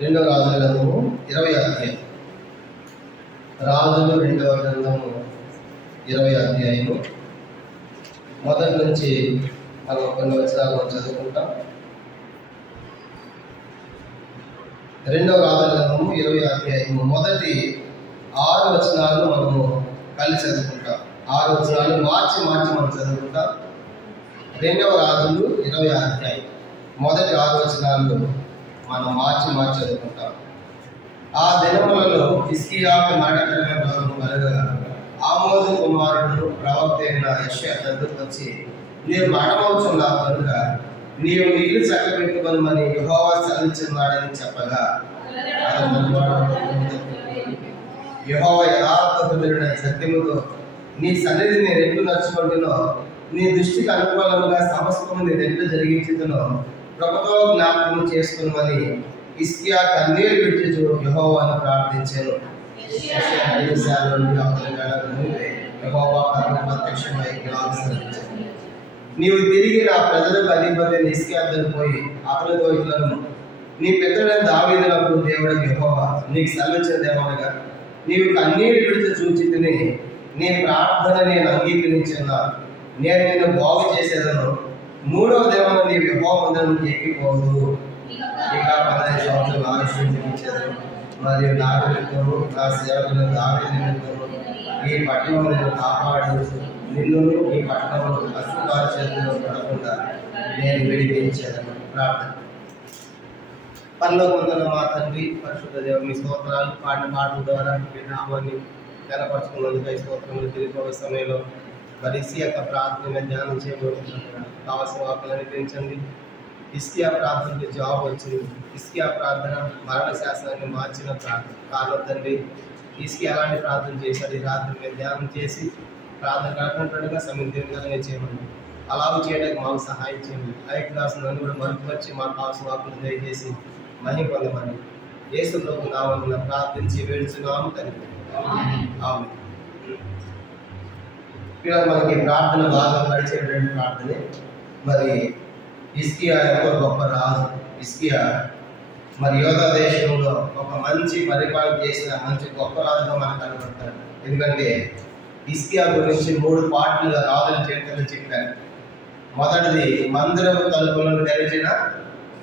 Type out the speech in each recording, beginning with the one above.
రెండవ రాజుల గ్రంథము 20వ అధ్యాయం. రాజులు రెండవ గ్రంథము 20వ అధ్యాయము మొదటి నుంచి మనం కొన్ని వచనాలు చదువుకుంటాం. రెండవ రాజుల గ్రంథము 20వ అధ్యాయము మొదటి 6 వచనాలను మనము కలిసి చదువుకుంటాం. 6 వచనాలు మార్చి మనం చదువుకుంటాం. రెండవ రాజులు 20వ అధ్యాయం మొదటి 6 వచనాలు మనం మార్చి చదువుకుంటాం. ఆ దినములలో హిజ్కియాకు నాటకమైన రోగము కలుగగా ఆమోజు కుమారుడు ప్రవక్త అయిన యెషయా దగ్గరకు వచ్చి, నీవు మరణమవుచున్నావు కనుక నీవు ఇల్లు చక్కబెట్టుకొనమని యెహోవా సెలవిస్తున్నాడని చెప్పగా, యెహోవా యథార్థ హృదయుడైన సత్యముతో నీ సన్నిధిని నేను ఎట్లు నడుచుకుంటునో, నీ దృష్టికి అనుకూలంగా సమస్తము నేను ఎట్లు జరిగించుతునో ప్రభుతో జ్ఞాపకం చేసుకున్నామని హిజ్కియా కన్నీరు విడిచి యెహోవాను ప్రార్థించాను. యెహోవా ప్రత్యక్షమై నీవు తిరిగి నా ప్రజలకు అధిపతి హిజ్కియా దగ్గరకు పోయి అతనితో ఇట్లను, నీ పితరుడైన దావీదునకు దేవుడు యెహోవా నీకు సెలవిచ్చినదేమనగా, నీవు కన్నీరు విడిచి చూచితిని, నీ ప్రార్థన నేను అంగీకరించిన, నేను నిన్ను బాగు చేసేదను. 3వ దినమున నీవు యెహోవా మందిరానికి ఎక్కిపోదు, ఇక 15 సంవత్సరాలు ఆయుష్యం జీవించేదను. మరియు నా నిమిత్తము నా సేవకులను దావీదు నిమిత్తము ఈ పట్టణం నేను కాపాడు, నిన్ను ఈ పట్టణంలో అశుభాల చేతుల్లో పడకుండా నేను విడిపించేదను. ప్రార్థన. పరలోకమందున్న మా తండ్రి, పరిశుద్ధ దేవ, మీ స్తోత్రాలు పాటల ద్వారా మీ నామాన్ని కనపరుచుకున్నందుకు ఈ స్తోత్రములు. తిరిగిపోయే సమయంలో మరి యొక్క ప్రార్థన ధ్యానం చేయబోతున్నాను. కావాల్సిన వాక్కులు అనిపించండి. హిజ్కియా ప్రార్థనకి జవాబు వచ్చింది. హిజ్కియా ప్రార్థన మరణ శాస్త్రాన్ని మార్చిన ప్రార్థన. కారణం తండ్రి, హిజ్కియా అలాంటి ప్రార్థన చేశాడు. ఈ రాత్రి మేము ధ్యానం చేసి ప్రార్థన కనుకుంటుండగా సమయం దీర్ఘంగా చేయమని, అలాగే చేయడానికి మాకు సహాయం చేయండి. ఐక్య దాసు నన్ను కూడా మరుపువచ్చి మాకు కావాల్సిన వాక్కులు దయచేసి మహిమ పొందమని యేసు ప్రభు నామమున ప్రార్థించి వేడుచున్నాము తండ్రి. ఆమేన్. మనకి ప్రార్థన బాగా నడిచేటువంటి ప్రార్థనే. మరి హిజ్కియా ఎంతో గొప్ప రాజు. హిజ్కియా మరి యోధా దేశంలో ఒక మంచి పరిపాలన చేసిన మంచి గొప్ప రాజుగా మనకు కనబడతాడు. ఎందుకంటే హిజ్కియా గురించి 3 పాటలుగా రాజుల చరిత్రలో చెప్పారు. మొదటిది మందిరపు తలుపులను తెరిచిన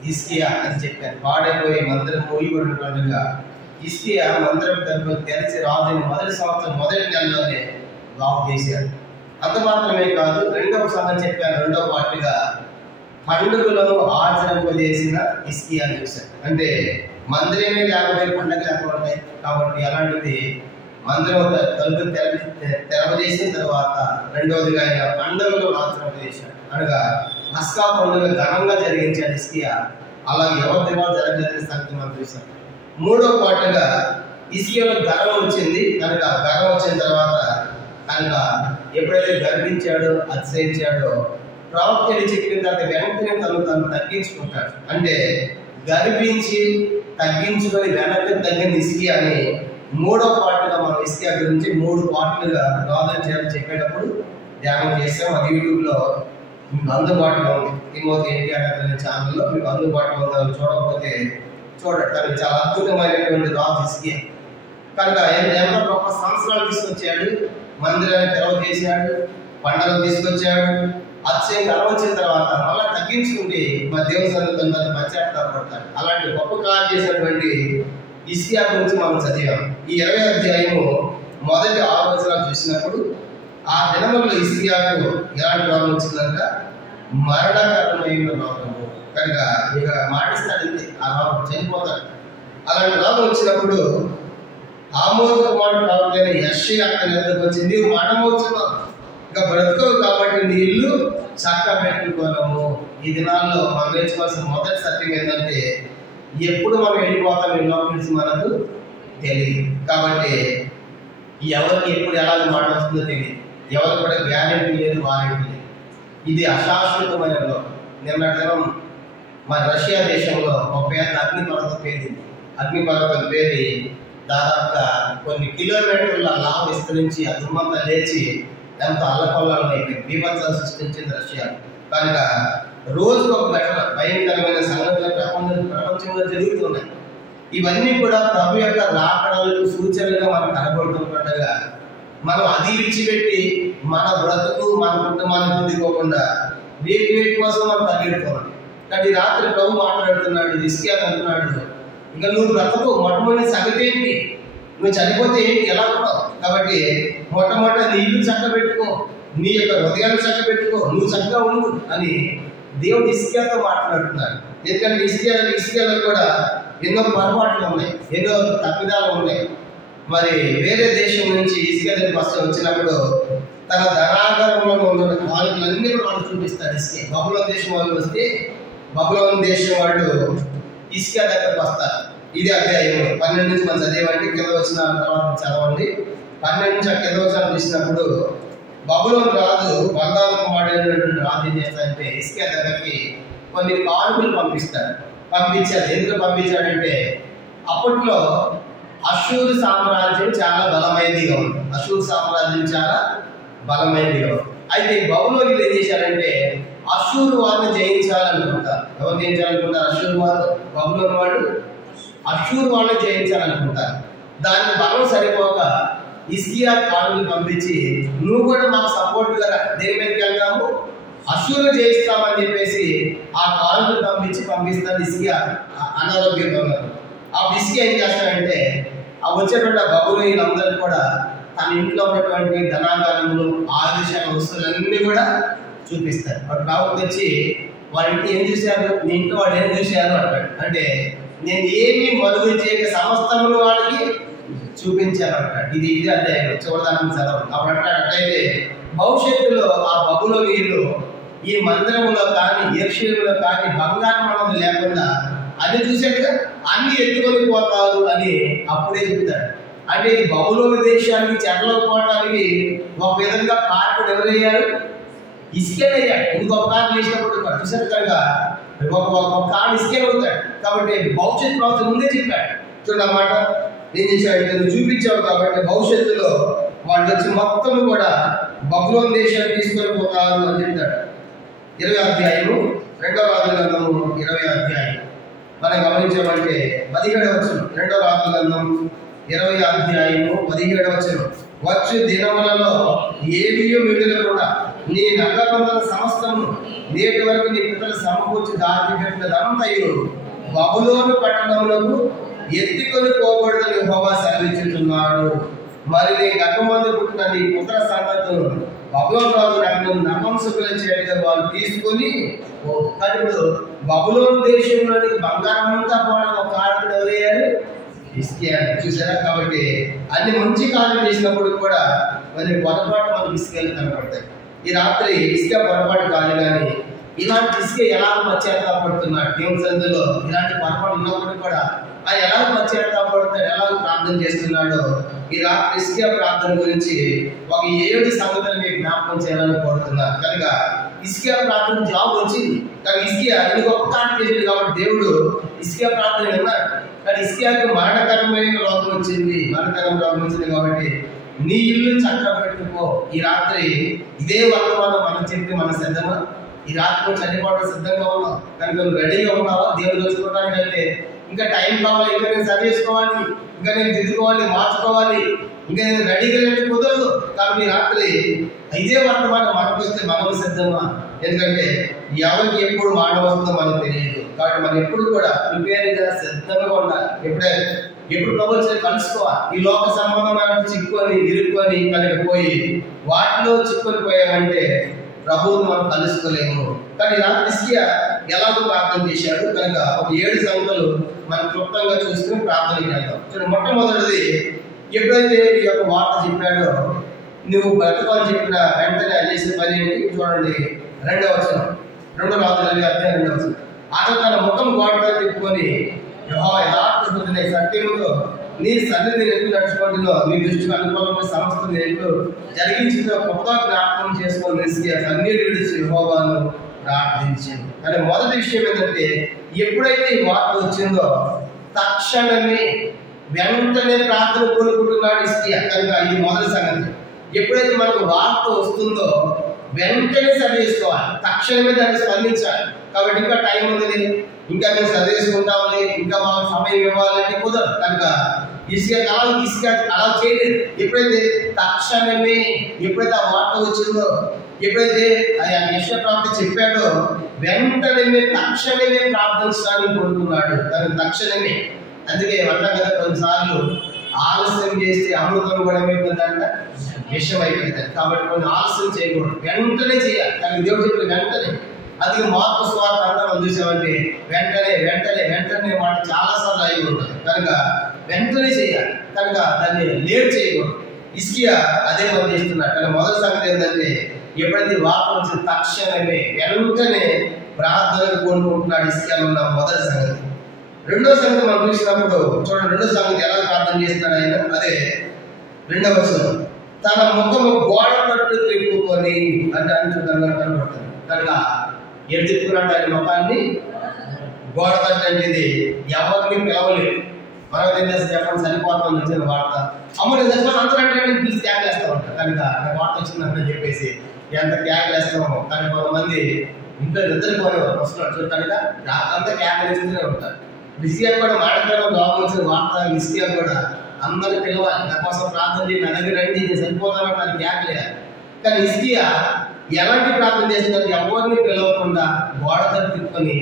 హిజ్కియా అని చెప్పారు. పాడైపోయి మందిరం మూయబడినట్టుగా హిజ్కియా మందిరపు తలుపులు తెరిచి రాజుని మొదటి సంవత్సరం మొదటి నెలలోనే బాగు చేశారు. అంత మాత్రమే కాదు, రెండవ సంగతి చెప్పాను. రెండవ పార్టీగా పండుగలను ఆచరింపజేసిన హిజ్కియా చూశారు. అంటే మందిరమే లేకపోతే పండుగ లేకపోతే కాబట్టి అలాంటిది మందిరం తలుపు తెరవజేసిన తర్వాత రెండవదిగా ఆయన పండుగలు ఆచరింపజేశాడు. అనగా పస్కా పండుగ ఘనంగా జరిగించాడు హిజ్కియా. అలాగే ఎవరి దినాలు జరగజరిగిన సంగతి మనం చూసాం. 3వ పాటుగా హిజ్కియాలో గర్వం వచ్చింది. కనుక గర్వం వచ్చిన తర్వాత కనుక ఎప్పుడైతే గర్వించాడో అతిశయించాడో ప్రవక్తలు చెప్పిన తర్వాత వెంటనే తను తగ్గించుకుంటాడు. అంటే గర్వించి తగ్గించుకొని వెనక్కి తగ్గిన హిజ్కియా అని 3వ పార్టీగా మనం హిజ్కియా గురించి 3 పార్టీలుగా రాజుల చేయాలని చెప్పేటప్పుడు ధ్యానం చేస్తాం. అది యూట్యూబ్లో మీకు అందుబాటులో ఉంది. తిమోతి ఎన్టీఆర్ అనే ఛానల్లో మీకు అందుబాటులో ఉందని చూడకపోతే చూడండి. తనకి చాలా అద్భుతమైనటువంటి రాజు హిజ్కియా. కనుక ఎంతో గొప్ప సంవత్సరాలు తీసుకొచ్చాడు. మందిరాన్ని తెరవ చేశాడు, పండుగలు తీసుకొచ్చాడు. అత్యంత వచ్చిన తర్వాత మళ్ళీ తగ్గించుకుంటే మా దేవుని సన్నిధిని పశ్చాత్తాపడతాడు. అలాంటి గొప్ప కార్యం చేసినటువంటి హిజ్కియా గురించి మనం చదివాం. ఈ 20వ అధ్యాయము మొదటి 6 వచనాలు చూసినప్పుడు ఆ దినములలో హిజ్కియాకు ఎలాంటి రోగం వచ్చిందంట? మరణకరమైన రోగము. కనుక ఇక మాటిస్తాడు, ఆ రోగం చనిపోతాడు. అలాంటి రోగం వచ్చినప్పుడు ఆమోజు కుమారుడు ప్రవక్త అయిన యెషయా అతని దగ్గరకు వచ్చి, నీవు మరణమవుతున్నావు, ఇక బ్రతుకవు కాబట్టి నీ ఇల్లు చక్కబెట్టుకోవడము. ఈ దినాల్లో మనం నేర్చుకోవాల్సిన మొదటి సత్యం ఏంటంటే, ఎప్పుడు మనం వెళ్ళిపోతాం ఈ లోపల నుంచి మనకు తెలియదు. కాబట్టి ఎవరికి ఎప్పుడు ఎలా మాట వస్తుందో తెలియదు. ఎవరికి కూడా గ్యారెంటీ లేదు, వారంటీ లేదు. ఇది అశాశ్వతమైన లోకం. నిన్న దినం మన రష్యా దేశంలో ఒక పేద అగ్నిపర్వతం పేరింది. అగ్నిపర్వతం పేరి దాదాపుగా కొన్ని కిలోమీటర్ల అలా విస్తరించి ఆ దుమ్మంతా లేచి ఎంతో అల్లకొల్లాలను అయిపోయింది. బీభత్సాలు సృష్టించింది రష్యా. కనుక రోజుకు ఒక ఘటన భయంకరమైన సంఘటనలు ప్రపంచంలో జరుగుతున్నాయి. ఇవన్నీ కూడా ప్రభు యొక్క రాకడలకు సూచనలుగా మనకు కనబడుతుండగా మనం అది విడిచిపెట్టి మన బ్రతుకు మన కుటుంబాన్ని పొందుకోకుండా వేటి కోసం మనం పరిగెడుతున్నాం. కానీ రాత్రి ప్రభు మాట్లాడుతున్నాడు, హిజ్కియా అంటున్నాడు, ఇంకా నువ్వు బ్రతుకు మొట్టమొదటి సంగతి ఏంటి, నువ్వు చనిపోతే ఏంటి, ఎలా ఉంటావు? కాబట్టి మొట్టమొదటి నీ ఇల్లు చక్క పెట్టుకో, నీ యొక్క హృదయాన్ని చక్క పెట్టుకో, నువ్వు చక్కగా ఉండు అని దేవుడు హిజ్కియాతో మాట్లాడుతున్నాడు. ఎందుకంటే హిజ్కియాలో కూడా ఎన్నో పొరపాట్లు ఉన్నాయి, ఎన్నో తప్పిదాలు ఉన్నాయి. మరి వేరే దేశం నుంచి హిజ్కియా దగ్గరికి వచ్చినప్పుడు తన ధనాగారంలో ఉన్న కానుకలన్నీ కూడా వాళ్ళు చూపిస్తాడు హిజ్కియా. బబులోను దేశం వాళ్ళు వస్తే బబులోను దేశం వాళ్ళు హిజ్కియా దగ్గరకు వస్తారు. ఇది అధ్యాయం 12 నుంచి మనం చదివండి, కింద వచ్చిన తర్వాత చదవండి. 12 నుంచి ఆ కింద వచ్చిన చూసినప్పుడు బబులోను రాజు బంగారు కుమారుడైనటువంటి రాజు ఏం చేస్తాడంటే హిజ్కియా దగ్గరికి కొన్ని కానుకలు పంపించాడు. ఎందుకు పంపించాడంటే అప్పట్లో అషూరు సామ్రాజ్యం చాలా బలమైనదిగా ఉంది. అయితే బబులోనులు ఏం చేశారంటే అషూరు వారిని జయించాలనుకుంటారు. ఎవరు జయించాలనుకుంటారు? అషూరు వారు. బబులోను వాళ్ళు అషూరు వాళ్ళని జయించాలనుకుంటారు. దానికి బలం సరిపోక హిజ్కియా కానుకలు పంపించి నువ్వు కూడా మాకు సపోర్ట్గా దేని మీదకి వెళ్తాము, అషూరు జయిస్తామని చెప్పేసి ఆ కానుకలు పంపిస్తాను. హిజ్కియా అనారోగ్యంగా ఉన్నారు. ఆ హిజ్కియా ఏం చేస్తాడంటే ఆ వచ్చేటువంటి బబులోనులందరినీ కూడా తన ఇంట్లో ఉన్నటువంటి ధనాగారములు, ఆయుధశాల వస్తువులన్నీ కూడా చూపిస్తారు. వాడు రావుకు వచ్చి వాళ్ళ ఇంటి ఏం చూశారు, నీ ఇంట్లో వాడు ఏం చూశారు అంటాడు. అంటే నేను ఏమి మరుగు చేయక సమస్తములు వాడికి చూపించాను అంటాడు. ఇది అధ్యాయం చూడడానికి చదవండి. అప్పుడు అంటాడు అట్లయితే భవిష్యత్తులో ఆ బబులోనీయులు ఈ మందిరంలో కానీ యెరూషలేములో కానీ బంగారం అన్నది లేకుండా అన్ని చూసాడుగా అన్ని ఎత్తుకొని పోతారు అని అప్పుడే చెప్తాడు. అంటే ఈ బబులోను దేశానికి చెరలోకి ఒక విధంగా కారకుడు ఎవరయ్యారు? హిజ్కియా అయ్యాడు. ఇంకొక కారణం చేసినప్పుడు చూసారు కనుక ఒక కారణం హిజ్కియా అవుతాడు. కాబట్టి భవిష్యత్ ప్రవక్త ముందే చెప్పాడు. చూడన్నమాట ఏం చేశాడు, నువ్వు చూపించావు కాబట్టి భవిష్యత్తులో వాళ్ళు వచ్చి మొత్తం కూడా బబులోను దేశాన్ని తీసుకొని పోతారు అని చెప్తాడు. 20 అధ్యాయము 2వ రాజుల గ్రంథము 20 అధ్యాయం మనం గమనించామంటే 17వ వచనం. 2వ రాజుల గ్రంథం 20 అధ్యాయము 17వ వచనం. వచ్చు దినములలో ఏమీ మిగిలకుండా నీ నగరమంతల సమస్తము నేటి వరకు నీ పితలు సమకూర్చి దాచిపెట్టినదంతయు బబులోను పట్టణములకు ఎత్తుకొని పోబడుదని యెహోవా సెలవిచ్చుచున్నాడు. మరి నీ గర్భమందు పుట్టిన నీ పుత్ర సంతతులు బబులోను రాజు నగరం నపుంసకుల చేతిగా వాళ్ళు తీసుకొని ఇప్పుడు బబులోను దేశంలోని బంగారం అంతా పోవడం ఒక కారకుడు ఎవరయ్యారు? హిజ్కియా. చూసారా? కాబట్టి అన్ని మంచి కార్యం చేసినప్పుడు కూడా మరి పొరపాటు మనకు హిజ్కియాలు కనపడతాయి. ఈ రాత్రి హిజ్కియా పొరపాటు కాదు, కానీ ఇలాంటి హిజ్కియా ఎలా పశ్చాత్తాపడుతున్నాడు దేవుని సన్నిధిలో. ఇలాంటి పొరపాటు ఉన్నప్పుడు కూడా ఆయన ఎలా పశ్చాత్తాపడుతాడు, ఎలా ప్రార్థన చేస్తున్నాడో ఈ రాత్రి హిజ్కియా ప్రార్థన గురించి ఒక 7 సంగతులు మీకు జ్ఞాపకం చేయాలని కోరుతున్నాను. కనుక హిజ్కియా ప్రార్థన జాబ్ వచ్చింది, కానీ హిజ్కియా ఇది గొప్ప కార్యం చేసింది కాబట్టి దేవుడు హిజ్కియా ప్రార్థన విన్నాడు. కానీ హిజ్కియాకు మరణకరమైన రోగం వచ్చింది కాబట్టి నీ ఇల్లు చక్కగా పెట్టుకో. ఈ రాత్రి ఇదే వర్తమానం మనం చెప్పి మన సిద్ధమా? ఈ రాత్రి చనిపోవడం సిద్ధంగా ఉన్నాం కనుక నువ్వు రెడీగా ఉన్నావా? దేవుడు తెలుసుకోవడానికి అంటే ఇంకా టైం కావాలి, ఇంకా నేను చదివేసుకోవాలి, ఇంకా నేను దిద్దుకోవాలి, మార్చుకోవాలి, ఇంకా నేను రెడీగా లేని కుదరదు. కాబట్టి ఈ రాత్రి ఇదే వర్తమానం మనకు వస్తే మనం సిద్ధమా? ఎందుకంటే ఎవరికి ఎప్పుడు మానవస్తుందో మనకు తెలియదు. కాబట్టి మనం ఎప్పుడు కూడా ప్రిపేర్గా సిద్ధంగా ఉండాలి. ఎప్పుడు ప్రభుత్వం కలుసుకోవాలి. ఈ లోక సంబంధమైన చిక్కుకొని ఇరుక్కొని కనుక పోయి వాటిలో చిక్కుని పోయామంటే ప్రభువును మనం కలుసుకోలేము. కానీ రాత్రి హిజ్కియా ఎలాగో ప్రార్థన చేశాడు కనుక ఒక 7 సంగతులు మనం క్లుప్తంగా చూసుకుని ప్రార్థనకి వెళ్తాం. చూడండి, మొట్టమొదటిది ఎప్పుడైతే ఈ యొక్క వార్త చెప్పాడో నువ్వు బ్రతకని చెప్పిన వెంటనే చేసిన పని ఏంటి? చూడండి 2వ వచనం, 2 రాజుల అధ్యాయం 2వ వచనం. అతను తన ముఖం గోడతో తిప్పుకొని యెహోవా యథార్థ సత్యముతో నీ సన్నిధిని ఎట్లు నడుచుకుంటున్నో నీ దృష్టికి అనుకూలమైన సమస్త ఎట్లు జరిగించిందో కొత్త జ్ఞాపకం చేసుకొని హిజ్కియా కన్నీరు విడిచి యెహోవాను ప్రార్థించింది. కానీ మొదటి విషయం ఏంటంటే ఎప్పుడైతే ఈ వార్త వచ్చిందో తక్షణమే వెంటనే ప్రార్థన కోరుకుంటున్నాడు హిజ్కియా. కనుక ఇది మొదటి సంగతి. ఎప్పుడైతే మనకు వార్త వస్తుందో వెంటనే సరి చేసుకోవాలి, తక్షణమే దాన్ని స్పందించాలి. కాబట్టి ఇంకా టైం ఉంది, ఇంకా మేము సరి చేసుకుంటామని, ఇంకా మాకు సమయం ఇవ్వాలంటే కుదరదు. కనుక ఇసుక అలా చేయలేదు. ఎప్పుడైతే తక్షణమే, ఎప్పుడైతే ఆ వార్త వచ్చిందో, ఎప్పుడైతే ఆయన యెషయా ప్రవక్త చెప్పాడో వెంటనే తక్షణమే ప్రార్థించడానికి కోరుకున్నాడు. దానికి తక్షణమే. అందుకే అంటాం కదా, కొన్నిసార్లు ఆలస్యం చేస్తే అమృతం కూడా ఏమైపోతుందంట, విషయం అయిపోతుంది. కాబట్టి కొన్ని ఆలస్యం చేయకూడదు, వెంటనే చేయాలి. కానీ దేవుడు చెప్పిన వెంటనే. అది మార్పు సువార్త అంతా మనం చూసామంటే వెంటనే వెంటనే వెంటనే మాట చాలాసార్లు అయి ఉంటుంది. కనుక వెంటనే చేయాలి, కనుక దాన్ని లేట్ చేయకూడదు. ఇస్కియా అదే పని చేస్తున్నాడు. కానీ మొదటి సంగతి ఏంటంటే, ఎప్పుడైతే వార్త వచ్చిన తక్షణమే వెంటనే ప్రార్థనకు కోరుకుంటున్నాడు. ఇస్కియాలో ఉన్న మొదటి సంగతి. రెండో సంగతి మనం చూసినప్పుడు చూడండి, రెండో సంగతి ఎలా ప్రార్థన చేస్తున్నాడు ఆయన. అదే 2వ వచనం, తన ముఖము గోడ పట్టు తిప్పుకొని అంటే కనబడుతుంది. కనుక ఏం తిప్పుకున్నాడు ఆయన ముఖాన్ని? గోడ పట్టు అంటే ఇది ఎవరిని పిలవలేదు. మనం ఏం చేస్తే చెప్పండి, సరిపోతాం వచ్చిన వార్త, అమ్మ నేను చచ్చిపోతే అందరూ అంటే పిలిచి ట్యాగ్లేస్తూ ఉంటారు. కనుక వార్త వచ్చిందని చెప్పేసి ఎంత ట్యాగ్లేస్తామో. కానీ కొంతమంది ఇంట్లో నిద్రపోయేవారు వస్తున్నాడు కనుక రాత్రంతా ట్యాగ్లేస్తూనే ఉంటారు. ఇస్కియా కూడా మాట్లాడడం లోపల వచ్చిన వార్త. ఇస్కియా కూడా అందరూ పిలవాలి, నా కోసం ప్రార్థన చేయండి, నా దగ్గర రండి, నేను సరిపోతాను నాకు ట్యాగ్లేయాలి. కానీ ఇస్కియా ఎలాంటి ప్రార్థన చేస్తున్నారు? ఎవరిని పిలవకుండా గోడ తిప్పుకొని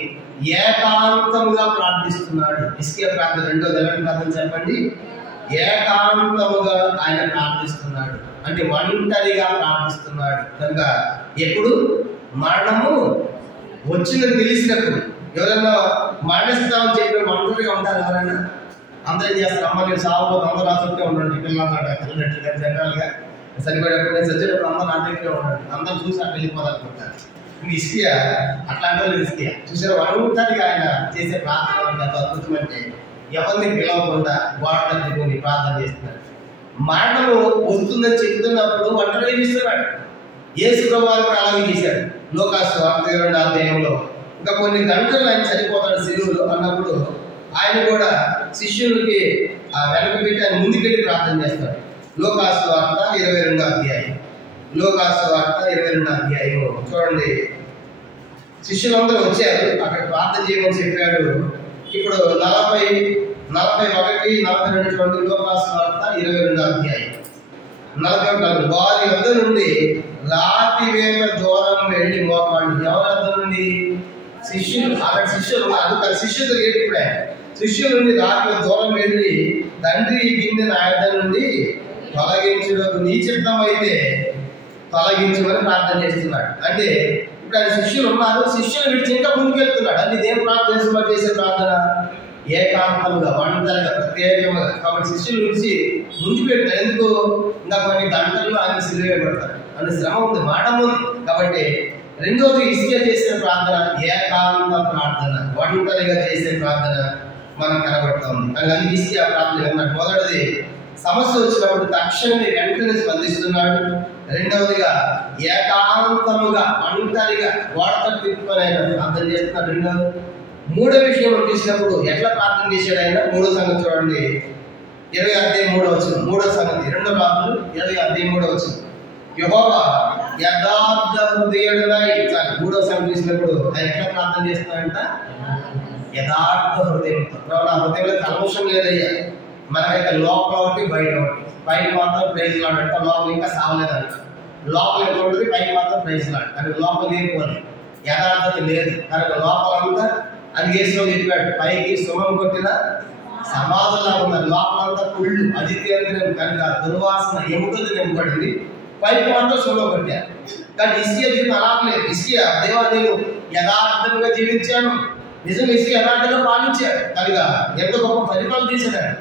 ఏకాంతముగా ప్రార్థిస్తున్నాడు. ఇస్కియా ప్రార్థన రెండోది ఎలాంటి ప్రార్థన చెప్పండి? ఏకాంతముగా ఆయన ప్రార్థిస్తున్నాడు, అంటే ఒంటరిగా ప్రార్థిస్తున్నాడు. కనుక ఎప్పుడు మరణము వచ్చిందని తెలిసినప్పుడు, ఎవరైనా మరణిస్తామని చెప్పి ఒంటరిగా ఉంటారు ఎవరైనా? అందరూ ఏం చేస్తారు? అమ్మ నేను సాగుపోతే అందరూ రాసుకుంటే ఉండండి, పిల్లన్నట్టుగా జనరల్గా సరిపడేప్పుడు నేను చచ్చేటప్పుడు అందరూ నా దగ్గరే ఉండండి, అందరూ చూసి అక్కడ వెళ్ళిపోదనుకుంటారు. ఇస్కియా అట్లాంటి ఇస్కియా చూసారు, ఒంటరిగా ఆయన చేసే ప్రార్థన ఎంత అద్భుతం అంటే, ఎవరిని పిలవకుండా గోడ తట్టుకొని ప్రార్థన చేస్తున్నాడు. మరణము వస్తుందని చెప్తున్నప్పుడు ఒంటరిగా చేస్తున్నాడు. యేసు ప్రభువు కూడా అలాగే చేశాడు. లూకాసు 2వ అధ్యాయంలో ఇంకా కొన్ని గంటలు ఆయన చనిపోతాడు సిలువలో అన్నప్పుడు ఆయన కూడా శిష్యులకి వెనక పెట్టి ఆయన ముందుకెళ్ళి ప్రార్థన చేస్తాడు. లూకాసు 22వ అధ్యాయం, లూకాసు 22వ అధ్యాయం చూడండి. శిష్యులందరూ వచ్చారు, అక్కడ ప్రార్థన చేయమని చెప్పాడు. ఇప్పుడు 40, 41, 42 చూడండి. లూకాసు 22వ అధ్యాయం 41. వారి వద్ద నుండి రాతి వేల దూరం వెళ్ళి మోకాళ్ళు. ఎవరి వద్ద నుండి? శిష్యులు. అక్కడ శిష్యులు ఉన్నారు. శిష్యులు ఇప్పుడే శిష్యుల నుండి రాతి దూరం వెళ్ళి, తండ్రి ఈ గిన్నె నా యొద్ద నుండి తొలగించుటకు నీ చిత్తం అయితే తొలగించమని ప్రార్థన చేస్తున్నాడు. అంటే ఇప్పుడు ఆయన శిష్యులు ఉన్నారు, శిష్యులు విడిచి ఇంకా ముందుకు వెళ్తున్నాడు. అంటే ఇదేం ప్రార్థన చేసే ప్రార్థన? ఏకాంతంగా, ఒంటరిగా, ప్రత్యేకంగా. కాబట్టి శిష్యులు విడిచి ముందుకు వెళ్తారు. ఎందుకు? ఇంకా కొన్ని గంటల్లో ఆయన సిలువ పడతారు, అంటే శ్రమ ఉంది, మాట ఉంది. కాబట్టి రెండోది ఇస్కియా చేసిన ప్రార్థన ఏకాంత ప్రార్థన, ఒంటరిగా చేసే ప్రార్థన మనకు కనబడతా ఉంది. అందుకే ఇస్కియా ప్రార్థన అన్నాడు. మొదటిది సమస్య వచ్చినప్పుడు తక్షణమే వెంటనే స్పందిస్తున్నాడు. రెండవదిగా ఏకాంతముగా ఒంటరిగా గోడ తిప్పుకొని ఆయన ప్రార్థన చేస్తున్నాడు. రెండవది. మూడో విషయం చూసినప్పుడు ఎట్లా ప్రార్థన చేశాడు ఆయన? మూడో సంగతి చూడండి, 20 అధ్యాయం 3వ వచనం. మూడో సంగతి 2 రాజులు 20 అధ్యాయం 3వ వచనం. యెహోవా యథార్థ హృదయుడై. మూడో సంగతి చూసినప్పుడు ఆయన ఎట్లా ప్రార్థన చేస్తున్నాడంట? యథార్థ హృదయంతో. నా హృదయంలో కల్మషం లేదయ్యా. మనకైతే లోపల ఒకటి బయట ఒకటి. పైకి మాత్రం ప్రైజ్ లాడంట, లోపల ఇంకా సావలేదంట. లోపల ఎంత ఉంటుంది, పైకి మాత్రం ప్రైజ్ లాడు. కానీ లోపల లేకపోతే యథార్థత లేదు. కనుక లోపలంతా అడిగేసిన చెప్పాడు, పైకి సుమం కొట్టిన సమాధులా ఉన్నది, లోపలంతా కుళ్ళు అజితేంద్రియం కనుక దుర్వాసన ఎముకలు నింపబడింది, పైకి మాత్రం సుమం కొట్టారు. కానీ ఇస్కియా జీవితం అలా లేదు. ఇస్కియా దేవా నేను యథార్థంగా జీవించాను, నిజంగా ఇస్కియా యథార్థంగా పాలించాడు. కనుక ఎంతో గొప్ప పరిపాలన చేశాడు,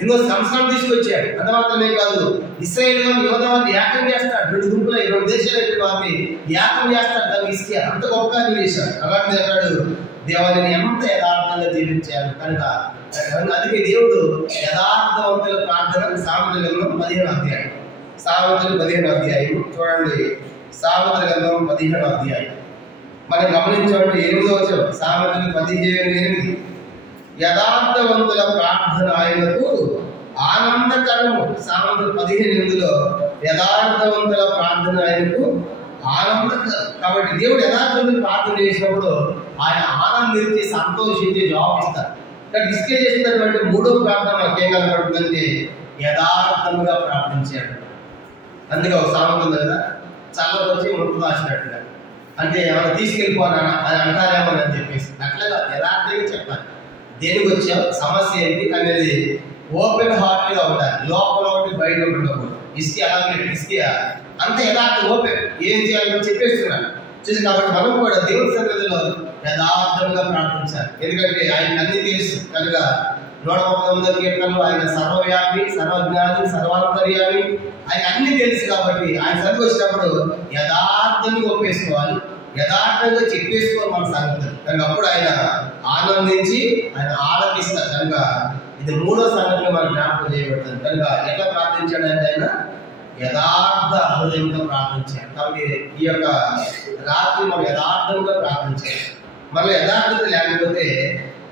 ఎన్నో సంస్కరణ తీసుకొచ్చాడు. అంత మాత్రమే కాదు, ఇశ్రాయేలు యోధాన్ని ఏకం చేస్తాడు. 2 గుంపులు 2 దేశాలు వారిని ఏకం చేస్తాడు. దాన్ని ఇస్కియా అంత గొప్పగా చేశాడు. అలాంటి అన్నాడు, దేవాన్ని ఎంత యథార్థంగా జీవించాడు. కనుక అందుకే దేవుడు యథార్థవంతుల ప్రార్థన సామెతల గ్రంథం 15వ అధ్యాయం, సామెతలు 15వ అధ్యాయం చూడండి. సామెతల గ్రంథం 15వ అధ్యాయం మనం గమనించండి. 8వ వచనం, సామెతలు 15:8. యథార్థవంతుల ప్రార్థన ఆయనకు ఆనందకరము. సామెతలు 15:8లో యథార్థవంతుల ప్రార్థన ఆయనకు ఆనందం కాదు. కాబట్టి దేవుడు యథార్థంగా ప్రార్థన చేసినప్పుడు ఆయన ఆనందించి సంతోషించి జవాబు ఇస్తారు. ఇక్కడ హిజ్కియా చేసినటువంటి మూడో ప్రార్థన మనకేం కనబడుతుందంటే యథార్థంగా ప్రార్థించాడు. అందుకే ఒక సామెత ఉంది కదా, చల్లకొచ్చి ముక్కు దాచినట్టుగా, అంటే ఏమైనా తీసుకెళ్ళిపోనా అని అంటారేమో అని చెప్పేసి అట్లా యథార్థంగా చెప్పాలి. దేనికి వచ్చావు, సమస్య ఏంటి అనేది ఓపెన్ హార్ట్గా ఉండాలి. లోపల ఒకటి బయట ఒకటి ఉండకూడదు. హిజ్కియా అలాగే హిజ్కియా అంత యథార్థ ఓపెన్, ఏం చేయాలని చెప్పేస్తున్నాడు చూసి. కాబట్టి మనం కూడా దేవుని సన్నిధిలో యథార్థంగా ప్రార్థించాలి. ఎందుకంటే ఆయన అన్ని తెలుసు కనుక 139 కీర్తనలో ఆయన సర్వవ్యాపి, సర్వజ్ఞాని, సర్వాంతర్యామి, ఆయన అన్ని తెలుసు. కాబట్టి ఆయన సరికి వచ్చినప్పుడు యథార్థంగా ఒప్పేసుకోవాలి, యథార్థంగా చెప్పేసుకోవాలి మన సంగతులు. కనుక అప్పుడు ఆయన ఆనందించి ఆయన ఆలపిస్తారు. కనుక ఇది మూడో సంగతిలో మనం జ్ఞాపకం చేయబడుతుంది. కనుక ఎట్లా ప్రార్థించాడంటే ఆయన యథార్థ హృదయంతో ప్రార్థించాడు. కాబట్టి ఈ యొక్క రాత్రి మనం యథార్థంగా ప్రార్థించాలి. మళ్ళీ యథార్థత లేకపోతే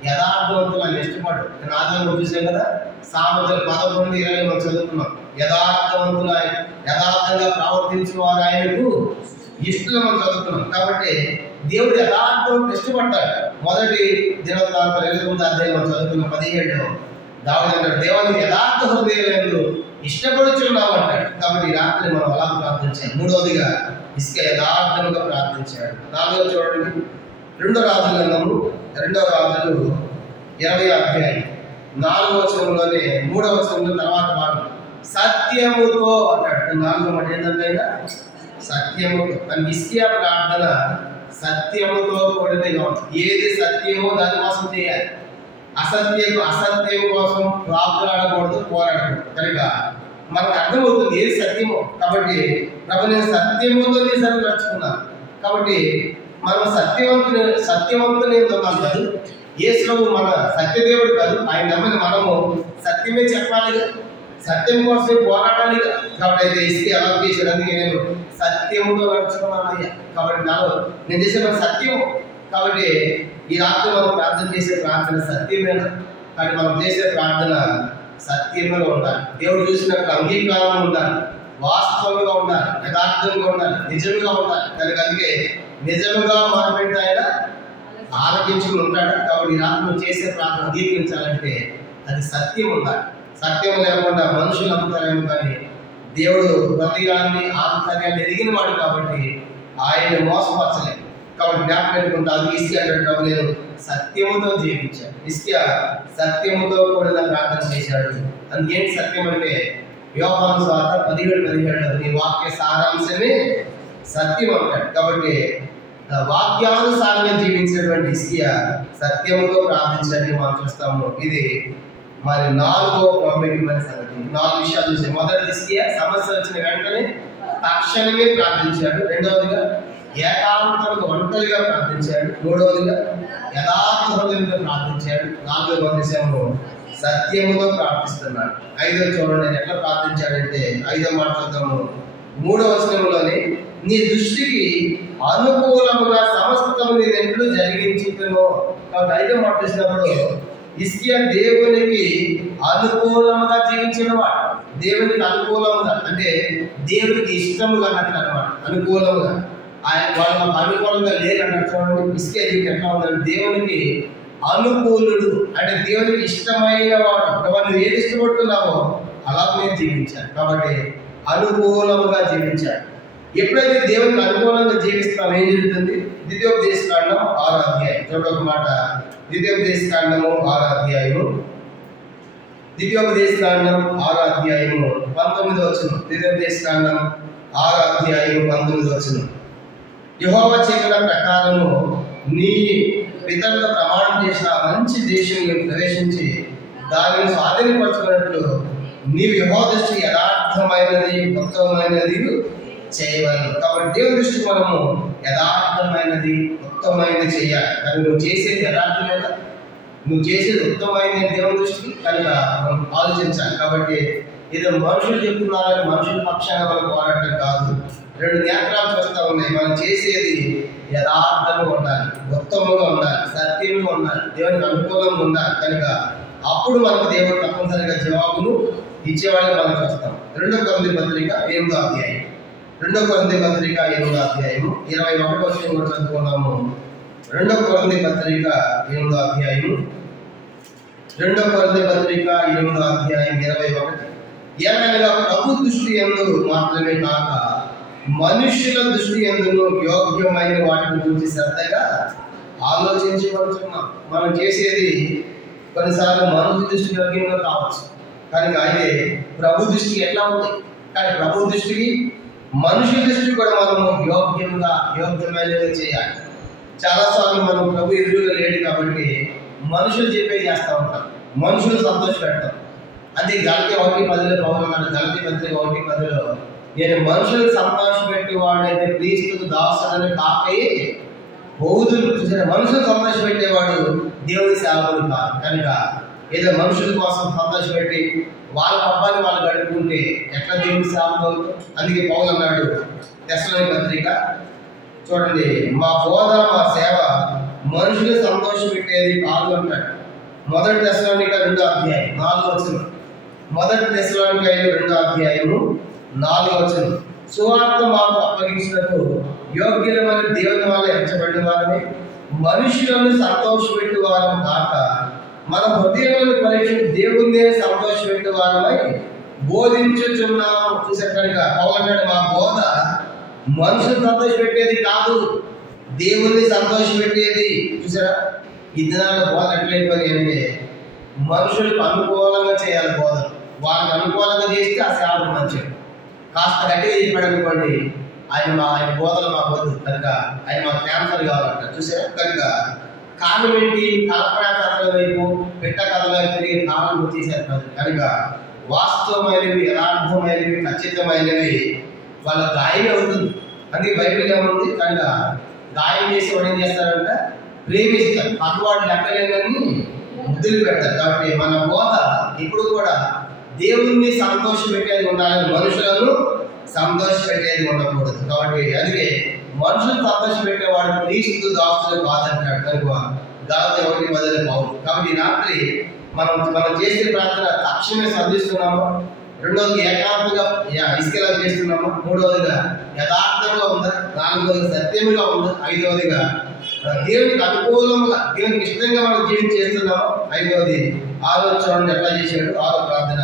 యథార్థవంతులు ఆయన ఇష్టపడు. నేను ఆదాయం చూసాం కదా, సామెతలు 11:20 మనం చదువుకున్నాం. యథార్థవంతులు యథార్థంగా ప్రవర్తించిన వారు ఆయనకు ఇష్టలు మనం చదువుతున్నాం. కాబట్టి దేవుడు యథార్థం ఇష్టపడతాడు. మొదటి దినవృత్తాంతం 29వ అధ్యాయం మనం చదువుకున్నాం 17 దావీదు అంటాడు, దేవుని యథార్థ హృదయాలు ఇష్టపడుచున్నావు అంటాడు. కాబట్టి ఈ రాత్రి మనం అలా ప్రార్థించాలి. మూడవదిగా హిజ్కియా యథార్థంగా ప్రార్థించాడు. నాలుగోది చూడండి, 2వ రాజుల గ్రంథము 2వ రాజులు 20వ అధ్యాయం 4వ వచనంలోనే 3వ వచనంలో తర్వాత భాగం సత్యముతో అంటాడు. 4వ మాట ఏంటంటే సత్యముతో. కానీ హిజ్కియా ప్రార్థన సత్యముతో కూడినగా ఉంది. ఏది సత్యమో దానికోసం చేయాలి. అసత్యం కోసం ప్రార్థనకూడదు, పోరాడకూడదు. కనుక మనకు అర్థమవుతుంది ఏది సత్యమో. కాబట్టి ప్రభు నేను సత్యముతో నీ సరి నడుచుకున్నాను. కాబట్టి మనం సత్యవంతుని ఉన్నాం కాదు. యేసు మన సత్యదేవుడు కాదు. ఆయన నమ్మని మనము సత్యమే చెప్పాలి, సత్యం కోసం పోరాడాలి. కాబట్టి అయితే హిజ్కియా ఎలా చేశాడు, అందుకే నేను సత్యముతో నడుచుకున్నానయ్యా. కాబట్టి నేను చేసే మన సత్యము. కాబట్టి ఈ రాత్రి మనం ప్రార్థన చేసే ప్రార్థన సత్యమేనా? కానీ మనం చేసే ప్రార్థన సత్యములో ఉండాలి. దేవుడు చూసినప్పుడు అంగీకారం ఉండాలి, వాస్తవంగా ఉండాలి, యథార్థంగా ఉండాలి, నిజంగా ఉండాలి. కనుక అందుకే నిజముగా మొదలుపెట్టి ఆయన ఆలకించుకుని ఉంటాడు. కాబట్టి ఈ రాత్రి నువ్వు చేసే ప్రార్థన అంగీకరించాలంటే అది సత్యం ఉండాలి. సత్యం లేకుండా మనుషులు నమ్ముతారేమో కానీ దేవుడు హృదయాన్ని ఆంతర్యాన్ని ఎదిగిన వాడు కాబట్టి ఆయన మోసపరచలేదు. కాబట్టి జ్ఞాపకం పెట్టుకుంటాను. హిజ్కియా అంటాడు, నేను సత్యముతో జీవించాను. హిజ్కియా సత్యముతో కూడిన ప్రార్థన చేశాడు. అందుకేంటి సత్యం అంటే యోహాను సువార్త 17:17 నీ వాక్య సారాంశమే సత్యం అంటాడు. కాబట్టి వాక్యానుసారంగా జీవించినటువంటి హిజ్కియా సత్యముతో ప్రార్థించడానికి మనం చూస్తాము. ఇది మరి 4వ ప్రాముఖ్యమైన సంగతి. 4 విషయాలు చూసాం. మొదటి హిజ్కియా సమస్య వచ్చిన వెంటనే తక్షణమే ప్రార్థించాడు. రెండవదిగా ఏకాంతంగా ఒంటరిగా ప్రార్థించాడు. మూడవదిగా యథార్థ హృదయంతో ప్రార్థించాడు. 4వ విషయంలో సత్యముతో ప్రార్థిస్తున్నాడు. 5వ చూడండి నేను ఎట్లా ప్రార్థించాడంటే 5వ మాట చూద్దాము. 3వ వచనంలోనే నీ దృష్టికి అనుకూలముగా సమస్తము నేను ఎట్లు జరిగించుతున్నో. కాబట్టి 5వ మాట చూసినప్పుడు హిజ్కియా దేవునికి అనుకూలంగా జీవించిన వాడు. దేవునికి అనుకూలంగా అంటే దేవునికి ఇష్టముగా అన్నట్లు అనమాట. అనుకూలంగా ఆయన వాళ్ళు అనుకూలంగా లేరు అన్నట్టు చూడండి. హిజ్కియా ఎట్లా ఉందంటే దేవునికి అనుకూలుడు అంటే దేవునికి ఇష్టమైన వాడు. నువ్వు ఏది ఇష్టపడుతున్నావో అలా నేను జీవించాను. కాబట్టి అనుకూలముగా జీవించాడు. ఎప్పుడైతే దేవునికి అనుకూలంగా జీవిస్తామో ఏం జరుగుతుంది? ద్వితీయోపదేశకాండం 6వ అధ్యాయం చూడండి ఒక మాట. ద్వితీయోపదేశకాండము 6వ అధ్యాయము 6వ అధ్యాయము 19వ వచనం. ద్వితీయోపదేశకాండం 6వ అధ్యాయము 19వ వచనం. యెహోవా చెప్పిన ప్రకారము నీ పితరులు ప్రమాణం చేసిన మంచి దేశంలో ప్రవేశించి దానిని స్వాధీనపరచుకున్నట్లు నీవు యెహోవా దృష్టికి యథార్థమైనది ఉత్తమమైనది చేయవాలి. కాబట్టి దేవుని దృష్టికి మనము యథార్థమైనది ఉత్తమమైనది చేయాలి. కానీ నువ్వు చేసేది యథార్థమైన, నువ్వు చేసేది ఉత్తమమైన దేవుని దృష్టికి కనుక మనం ఆలోచించాలి. కాబట్టి ఏదో మనుషులు చెప్తున్నారని మనుషుల పక్షాన మనం పోరాటం కాదు. 2 నేత్రాలు చూస్తూ ఉన్నాయి. మనం చేసేది యథార్థంగా ఉండాలి, ఉత్తమంగా ఉండాలి, సత్యంగా ఉండాలి, దేవునికి అనుకూలంగా ఉండాలి. కనుక అప్పుడు మనకు దేవుడు తప్పనిసరిగా జవాబును ఇచ్చేవాడిని మనం చూస్తాం. 2 కొరింథీ పత్రిక 8వ అధ్యాయం 2 కొరింథీ పత్రిక 8వ అధ్యాయము 21వ వచనం కూడా చదువుకున్నాము. 2 కొరింథీ పత్రిక 8వ అధ్యాయము 2 కొరింథీ పత్రిక 8వ అధ్యాయం 21. ఏమనగా ప్రభు దృష్టి యందు మాత్రమే కాక మనుషుల దృష్టి యందును యోగ్యమైన వాటిని గురించి శ్రద్ధగా ఆలోచించబడుతున్నాం. మనం చేసేది కొన్నిసార్లు మనుషుల దృష్టి యోగ్యంగా కావచ్చు, కనుక అయితే ప్రభు దృష్టి ఎట్లా ఉంది? కానీ ప్రభు దృష్టికి మనుషుల దృష్టి కూడా మనము యోగ్యమైనవి చేయాలి. చాలాసార్లు మనం ప్రభు ఎదురుగా లేడు కాబట్టి మనుషులు చెప్పే చేస్తూ ఉంటాం, మనుషులు సంతోష పెడతాం. అది గలతీ 1:10 పౌలు అన్నాడు, గలతీ పత్రిక 1:10, నేను మనుషులు సంతోష పెట్టేవాడైతే క్రీస్తుకు దాసుడని కాకయే బౌద్ధులు. మనుషులు సంతోష పెట్టేవాడు దేవుడి సేవకుడు కాదు. కనుక ఏదో మనుషుల కోసం సంతోష పెట్టి వాళ్ళ పబ్బాన్ని వాళ్ళు గడుపుకుంటే ఎట్లా దేవుడి సేవకుడు అవుతాం? అందుకే పౌలు అన్నాడు తెస్సలోనికీ పత్రిక చూడండి, మా బోధ మా సేవ మనుషులు సంతోష పెట్టేది కాదు అంటాడు. 1 తెస్సలోనికీ 2వ అధ్యాయం 4వ వచనం. 1 తెస్సలోనికీ 2వ అధ్యాయము 4వ వచనం. సువార్త మాకు అప్పగించినట్టు యోగ్యులమైన దేవుని వల్ల ఎంచబడిన వారిని మనుషులను సంతోషపెట్టు వారం కాక మన హృదయాలను పరీక్షించి దేవుణ్ణే సంతోషపెట్టు వారమై బోధించుచున్నాము. చూసారు కనుక పౌలంటాడు, మా బోధ మనుషులు సంతోషపెట్టేది కాదు, దేవుణ్ణి సంతోషపెట్టేది. చూసారా, ఈ దినాల్లో బోధ ఎట్లయిపోయి అంటే మనుషులకు అనుకూలంగా చేయాలి బోధ. వాళ్ళకి అనుకూలంగా చేస్తే ఆ సేవకు మంచిది. కాస్త గట్టిగా చెప్పాడు అనుకోండి, ఆయన బోధలు మాకు వద్దు, కనుక ఆయన మాకు క్యాన్సర్ కావాలంట. చూసారా, కనుక కారణం ఏంటి? కల్పనా కథల వైపు పెట్ట కథల వైపు తిరిగి కారణం వచ్చేసారు. కనుక వాస్తవమైనవి, యథార్థమైనవి, ఖచ్చితమైనవి వాళ్ళ గాయం అవుతుంది. అందుకే బైబిల్ ఏముంది? కనుక గాయం చేసి వాడు ఏం చేస్తారంట? ప్రేమిస్తారు. పక్కవాడు లెక్కలేదని ముద్దులు పెడతారు. కాబట్టి మన బోధ ఇప్పుడు కూడా దేవుణ్ణి సంతోష పెట్టేది ఉండాలని, మనుషులను సంతోష పెట్టేది ఉండకూడదు. కాబట్టి అందుకే మనుషులు సంతోష పెట్టేవాడు క్రీస్తు దాసులు కాదంటాడు. కనుక గలతీ 1:10 పౌలు. కాబట్టి రాత్రి మనం చేసే ప్రార్థన తక్షణమే సంధిస్తున్నాము. రెండవది ఏకాంతంగా ఇసుకలా చేస్తున్నాము. మూడవదిగా యథార్థంగా ఉందా. నాలుగవదిగా సత్యముగా ఉందా. ఐదవదిగా దేవునికి అనుకూలంగా, దేవునికి ఇష్టంగా మనం జీవితం చేస్తున్నాము. ఐదవది ఆలోచన ఎట్లా చేశాడు. ఆరో ప్రార్థన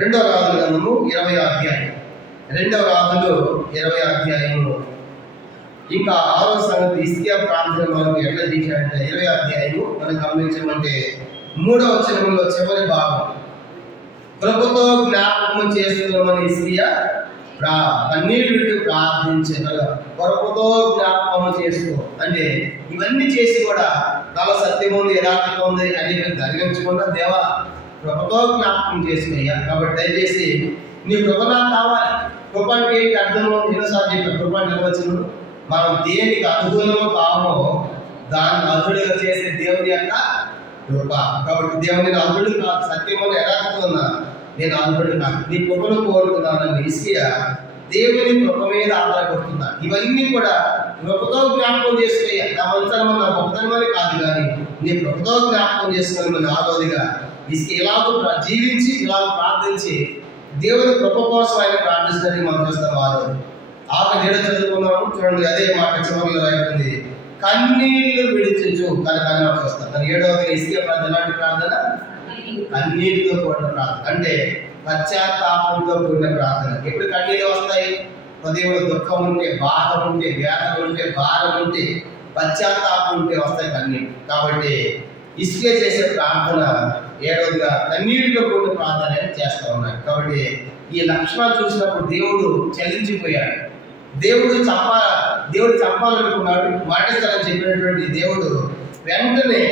2వ రాజుల గ్రంథము 20వ అధ్యాయం 2వ రాజులు 20వ అధ్యాయము. ఇంకా 6వ సంగతి హిజ్కియా ప్రార్థన మనకు ఎట్లా చేశాడంటే 20వ అధ్యాయము మనం గమనించమంటే 3వ వచనంలో చివరి భాగం, కృపతో జ్ఞాపకం చేస్తున్నామని హిజ్కియా కన్నీరు విడిచి ప్రార్థించగల. కృపతో జ్ఞాపకం చేసుకో అంటే ఇవన్నీ చేసి కూడా చాలా సత్యం ఉంది, యథార్థత ఉంది అని గర్వించకుండా దేవా కృపతో జ్ఞాపకం చేసుకుయ్యా. కాబట్టి దయచేసి నీ కృప నాకు కావాలి. కృప అంటే ఏంటి అర్థము? ఎన్నోసార్లు చెప్పాను. కృప అంటే నిర్వచనం, మనం దేనికి అనుకూలమో కామో దాన్ని అర్హుడిగా చేసే దేవుని యొక్క కృప. కాబట్టి దేవుని అర్హుడు కాదు, సత్యము యథార్థత ఉన్నా నేను అర్హుడు కాదు, నీ కృపను కోరుతున్నానని హిజ్కియా దేవుని కృప మీద ఆధారపడుతున్నా. ఇవన్నీ కూడా కృపతో జ్ఞాపకం చేసుకుయ్యా. నా మంచనం నా గొప్పతనమని కాదు, కానీ నీ కృపతో జ్ఞాపకం చేసుకుని మన ఆలోదిగా హిజ్కియా ఇలాగ జీవించి ఇలాగ ప్రార్థించి దేవుని కృప కోసం ఆయన ప్రార్థించడానికి మనం చూస్తాం. ఆఖరి 7 చదువుకున్నాము చూడండి, అదే మాట చివరిలో రాయబడింది, కన్నీళ్లు విడిచు కనుక చూస్తాం. 7వది హిజ్కియా ప్రార్థన ఎలాంటి ప్రార్థన? కన్నీటితో కూడిన ప్రార్థన, అంటే పశ్చాత్తాపంతో కూడిన ప్రార్థన. ఎప్పుడు కన్నీళ్ళు వస్తాయి? హృదయంలో దుఃఖం ఉంటే, బాధ ఉంటే, వేదన ఉంటే, భారం ఉంటే, పశ్చాత్తాపం ఉంటే వస్తాయి కన్నీళ్ళు. కాబట్టి హిజ్కియా చేసే ప్రార్థన 7వదిగా కన్నీటితో కూడిన ప్రార్థన చేస్తూ ఉన్నాడు. కాబట్టి ఈ లక్షణాలు చూసినప్పుడు దేవుడు చలించిపోయాడు. దేవుడు చంపాలనుకున్నాడు, మరణిస్తానని చెప్పినటువంటి దేవుడు వెంటనే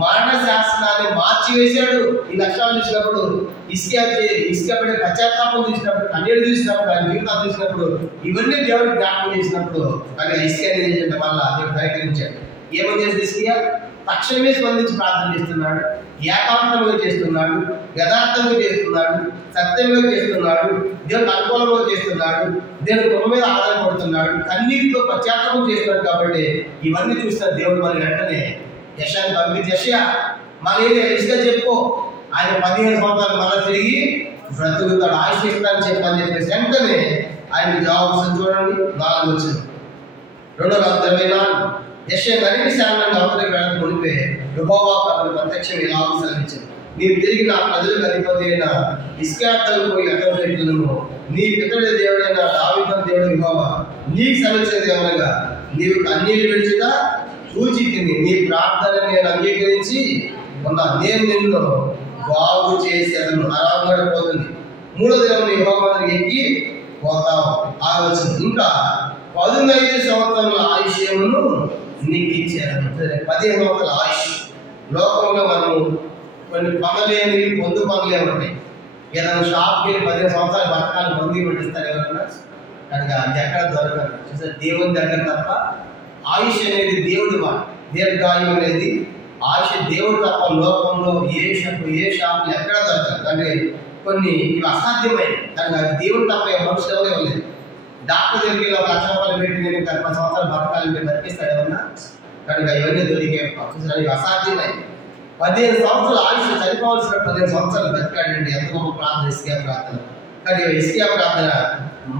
మరణ శాసనాన్ని మార్చివేశాడు. ఈ లక్షణాలు చూసినప్పుడు హిజ్కియా పడే పశ్చాత్తాపం చూసినప్పుడు, కన్నీరు చూసినప్పుడు, ఆయన జీవితాలు చూసినప్పుడు, ఇవన్నీ దేవుడు జ్ఞాపకం చేసినప్పుడు కానీ హిజ్కియా చేసిన వల్ల దేవుడు సహకరించాడు. ఏమని చేసి హిజ్కియా తక్షణమే స్పందించి ప్రార్థన చేస్తున్నాడు, ఏకాంతంగా చేస్తున్నాడు, యథార్థంగా చేస్తున్నాడు, సత్యంగా చేస్తున్నాడు, దేవునికి అనుకూలంగా చేస్తున్నాడు, దేవుని కృప మీద ఆధారపడుతున్నాడు, కన్నీటితో పశ్చాత్తాపం చేస్తున్నాడు. కాబట్టి ఇవన్నీ చూసిన దేవుడు మరి వెంటనే యెషయాని పంపించి, యెషయా మళ్ళీ హిజ్కియా చెప్పు, ఆయన 15 సంవత్సరాలు మళ్ళీ తిరిగి బ్రతుకుతాడు, ఆయుష్ ఇస్తానని చెప్పని చెప్పేసి వెంటనే ఆయన జవాబు చూడండి 4 వచనం 2:24 యెషయా నరికి శాలను అవతలికి వెళ్ళక మునిపే యెహోవా ప్రత్యక్షం ఇలా సెలవిచ్చాడు, నీవు తిరిగి నా ప్రజలకు అధిపతి అయిన హిజ్కియాకు పోయి అడ్డలను నీ పితడి దేవుడైన దావీదు దేవుడు యెహోవా నీకు సెలవిచ్చినది ఏమనగా, నీవు కన్నీళ్లు విడిచుట చూచి తిని నీ ప్రార్థన నేను అంగీకరించి ఉన్నా, నేను నిన్ను బాగు చేసేదను. అరామడిపోతుంది 3వ దినం యెహోవా ఎక్కి పోతావు. ఆలోచన ఇంకా 15 సంవత్సరాల ఆయుష్యమును నీకు ఇచ్చాను. 15 సంవత్సరాల ఆయుష్. లోకంలో మనము కొన్ని పనులేని పొందు పనులే ఉంటాయి. ఏదైనా షాప్కి 15 సంవత్సరాలు బతకాలు పొంది పెట్టిస్తారు ఎవరైనా, కనుక అది ఎక్కడ దొరకదు. చూసారు, దేవుని దగ్గర తప్ప ఆయుష్ అనేది దేవుడు దీర్ఘాయువు అనేది ఆయుష్ దేవుడు తప్ప లోకంలో ఏ షాపులు ఎక్కడ దొరకదు. అంటే కొన్ని ఇవి అసాధ్యమైనవి. కనుక దేవుడు తప్ప మనుషులు ఎవరు ఇవ్వలేదు. డాక్టర్ దగ్గరికి 1 లక్ష రూపాయలు పెట్టి నేను 10 సంవత్సరాలు బతకాలని బతికిస్తాడు ఎవరన్నా, కనుక ఇవన్నీ దొరికే ఇవి అసాధ్యమైనవి. 15 సంవత్సరాలు ఆయుష్ చనిపోవాల్సిన 15 సంవత్సరాలు బతికాడండి. ఎంత గొప్ప ప్రార్థన హిజ్కియా ప్రార్థన. కానీ హిజ్కియా ప్రార్థన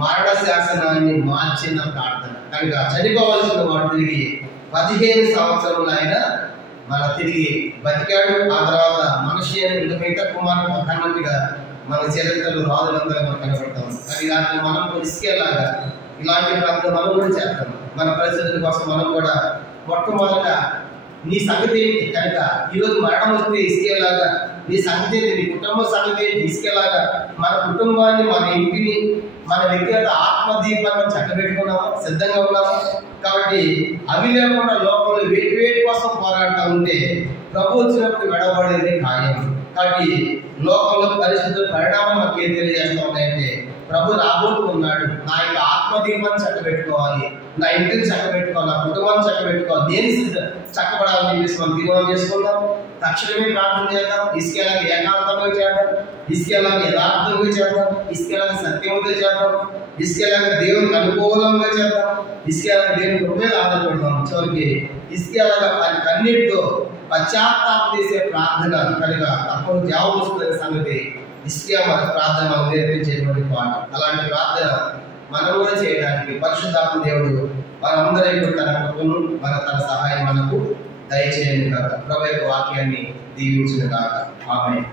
మరణ శాసనాన్ని మార్చిన ప్రార్థన. కనుక చనిపోవలసిన వాడు తిరిగి 15 సంవత్సరాలు ఆయన మన తిరిగి బతికాడు. ఆ తర్వాత మనిషి అని మిగతా కుమారుడు కన్నట్టుగా మన చరిత్రలో రాజులందరూ మనం కనబడతాం. కానీ ఇలాంటి మనం హిజ్కియాలాగా ఇలాంటి ప్రార్థన మనం కూడా చేస్తాం. మన పరిస్థితుల కోసం మనం కూడా మొట్టమొదట నీ సంగతి ఏంటి, కనుక ఈరోజు మరణం వస్తే హిజ్కియాలాగా నీ సంగతి ఏంటి, నీ కుటుంబ సంగతి ఏంటి, హిజ్కియాలాగా మన కుటుంబాన్ని, మన ఇంటిని, మన వ్యక్తిగత ఆత్మదీపాన్ని చక్కబెట్టుకున్నామా, సిద్ధంగా ఉన్నామా? కాబట్టి అవి లేకుండా లోకంలో వేటి కోసం పోరాడుతూ ఉంటే ప్రభు వచ్చినప్పుడు విడబడేది ఖాయం. కాబట్టి లోకంలో పరిస్థితులు పరిణామం మనకి ఏం తెలియజేస్తా ఉన్నాయంటే, ప్రభు రాబోతున్నాడు. నా యొక్క ఆత్మదీపాన్ని చక్కబెట్టుకోవాలి, నా ఇంటిని చక్కబెట్టుకోవాలి, నా కుటుంబాన్ని చక్కబెట్టుకోవాలి, నేను చక్కబడాలని చెప్పేసి మనం తీర్మానం చేసుకుందాం. తక్షణమే ప్రార్థన చేద్దాం. హిజ్కియాలాగా ఏకాంతంగా చేద్దాం, హిజ్కియాలాగా యథార్థంగా చేద్దాం, హిజ్కియాలాగా సత్యంగా చేద్దాం, హిజ్కియాలాగా దేవునికి అనుకూలంగా చేద్దాం, హిజ్కియాలాగా దేవుని కృప మీద ఆధారపడదాం. చివరికి హిజ్కియాలాగా కన్నీటితో పశ్చాత్తాపం చేసే ప్రార్థన కనుక తప్పని జవాబు వస్తుందనే సంగతి హిజ్కియా మన ప్రార్థన మనం నేర్పించేటువంటి పాఠం. అలాంటి ప్రార్థన మనం కూడా చేయడానికి పరిశుద్ధాత్మ దేవుడు మనందరికీ తన కృపను తన సహాయం మనకు దయచేయను కాక, ప్రభు యొక్క వాక్యాన్ని దీవించును కాక. ఆమేన్.